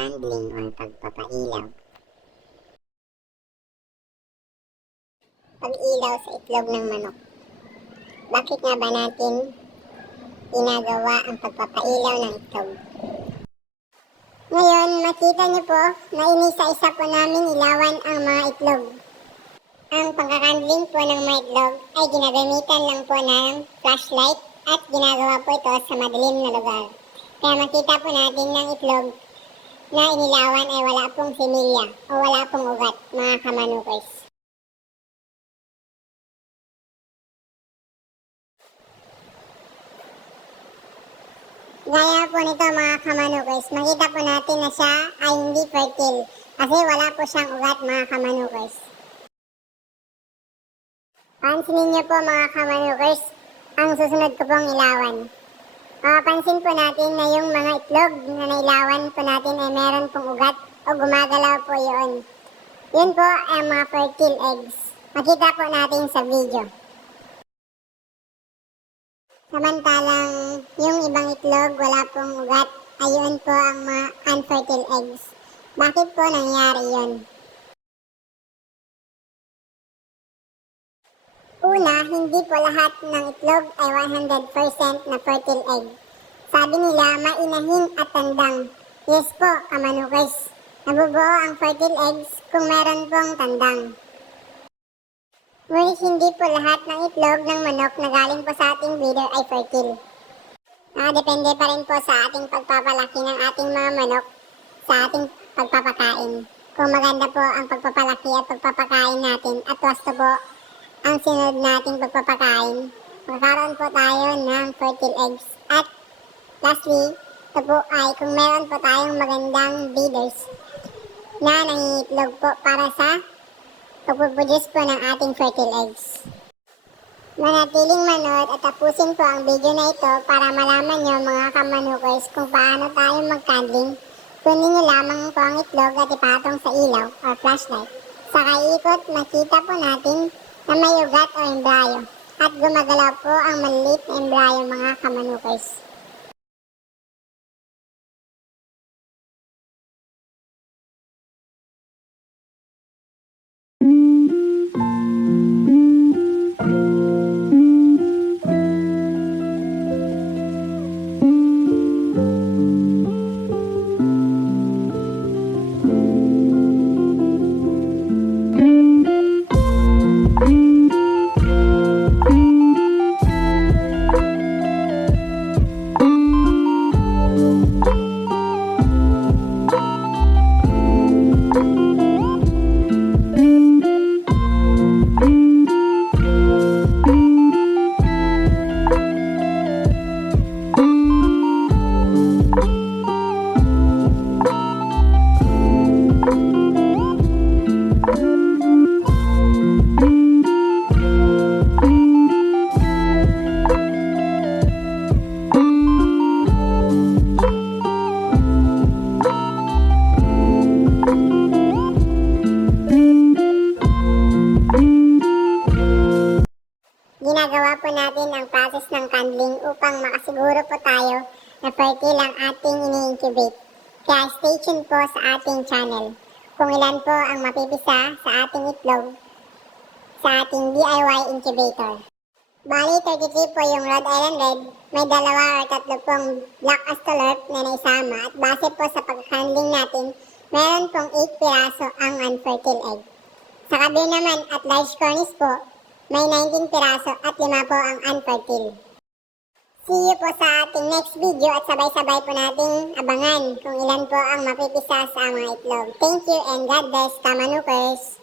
pagpapakandling or pagpapailaw. Pag-ilaw sa itlog ng manok. Bakit nga ba natin ginagawa ang pagpapailaw ng itlog? Ngayon, makita niyo po na inisa-isa po namin ilawan ang mga itlog. Ang pagkakandling po ng mga itlog ay ginagamitan lang po ng flashlight at ginagawa po ito sa madilim na lugar. Kaya makita po natin ng itlog na inilawan ay wala pong similya o wala pong ugat, mga kamanukers. Gaya po nito mga kamanukers, makita po natin na siya ay hindi fertile kasi wala po siyang ugat, mga kamanukers. Pansinin niyo po mga kamanukers, ang susunod ko pong ilawan. Mapapansin po natin na yung mga itlog na nailawan po natin ay meron pong ugat o gumagalaw po yun. Yun po ay mga fertile eggs. Makita po natin sa video. Samantalang yung ibang itlog wala pong ugat, ayun po ang mga unfertile eggs. Bakit po nangyari yun? Una, hindi po lahat ng itlog ay 100% na fertile egg. Sabi nila, mainahin at tandang. Yes po, kamanukers. Nabubuo ang fertile eggs kung meron pong tandang. Ngunit hindi po lahat ng itlog ng manok na galing po sa ating breeder ay fertile. Nakadepende pa rin po sa ating pagpapalaki ng ating mga manok sa ating pagpapakain. Kung maganda po ang pagpapalaki at pagpapakain natin at wasto po ang sinunod nating pagpapakain, magkakaroon po tayo ng fertile eggs. At lastly, ito po ay kung meron po tayong magandang breeders na nangingitlog po para sa pagpuproduce po ng ating fertile eggs. Manatiling manood at tapusin po ang video na ito para malaman nyo mga kamanukers kung paano tayo mag-candling. Kunin nyo lamang po ang itlog at ipatong sa ilaw or flashlight. Sa kaikot, makita po natin na may ugat o embryo at gumagalaw po ang maliliit na embryo mga kamanukers. Ginagawa po natin ang process ng candling upang makasiguro po tayo na fertile ang ating ini-incubate. Kaya stay tuned po sa ating channel kung ilan po ang mapipisa sa ating itlog sa ating DIY incubator. Bali, 33 po yung Rhode Island Red, may 2 or 3 pong Black Astrolorp na naisama at base po sa pag-handling natin, meron pong 8 piraso ang unfertile egg. Sa kabir naman at large cornice po, may 19 piraso at 5 po ang unfertile. See you po sa ating next video at sabay-sabay po nating abangan kung ilan po ang mapipisa sa mga itlog. Thank you and God bless, kamanukers!